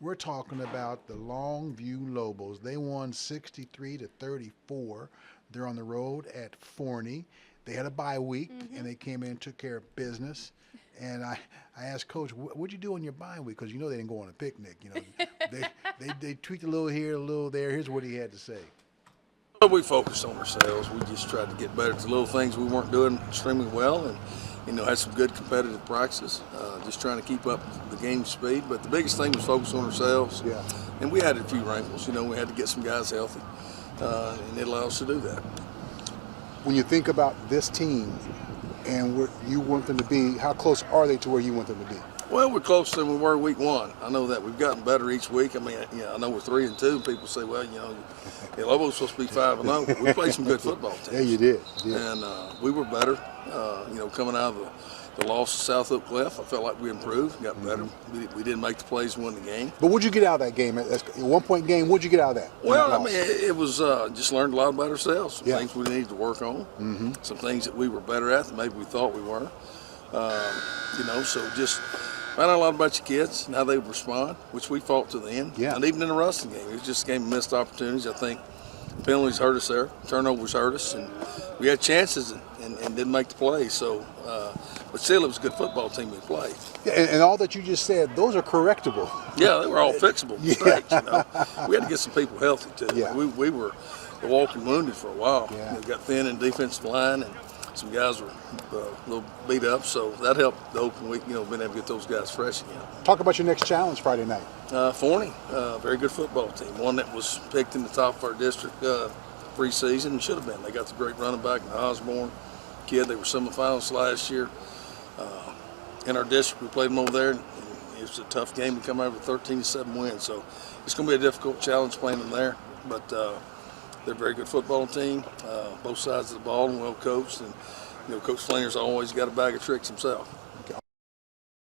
We're talking about the Longview Lobos. They won 63-34. They're on the road at Forney. They had a bye week Mm-hmm. and they came in and took care of business. And I asked Coach, what'd you do on your bye week? Because you know they didn't go on a picnic. They tweaked a little here, a little there. Here's what he had to say. Well, we focused on ourselves. We just tried to get better at the little things we weren't doing extremely well, and had some good competitive practices. Just trying to keep up the game speed. But the biggest thing was focus on ourselves. Yeah. And we had a few wrinkles. We had to get some guys healthy, and it allowed us to do that. When you think about this team and where you want them to be, how close are they to where you want them to be? Well, we're closer than we were week one. I know that we've gotten better each week. I mean, I know we're 3-2. People say, well, the Lobos supposed to be 5-0. But we played some good football teams. Yeah, you did. And we were better. Coming out of the loss to South Oak Cliff, I felt like we improved, got better. We didn't make the plays and win the game. But what'd you get out of that game? At 1-point game, what'd you get out of that? Well, I mean, it was just learned a lot about ourselves. Some Yeah. things we needed to work on. Some things that we were better at than maybe we thought we were. So just find out a lot about your kids and how they would respond, which we fought to the end. Yeah. And even in the Ruston game, it was just a game of missed opportunities. I think penalties hurt us there, turnovers hurt us, and we had chances and didn't make the play. So, but still, it was a good football team we played. Yeah, and all that you just said, those are correctable. Yeah, they were all fixable mistakes. We had to get some people healthy too. Yeah. We were walking wounded for a while. Yeah. We got thin in defensive line, and some guys were a little beat up. So that helped the open week. Being able to get those guys fresh again. Talk about your next challenge Friday night. Forney, very good football team. One that was picked in the top of our district preseason and should have been. They got the great running back in Osborne kid. They were semifinals last year. In our district, we played them over there. And it was a tough game to come out with a 13-7 win. So it's going to be a difficult challenge playing them there. But they're a very good football team, both sides of the ball, and well coached. And Coach Flinger's always got a bag of tricks himself.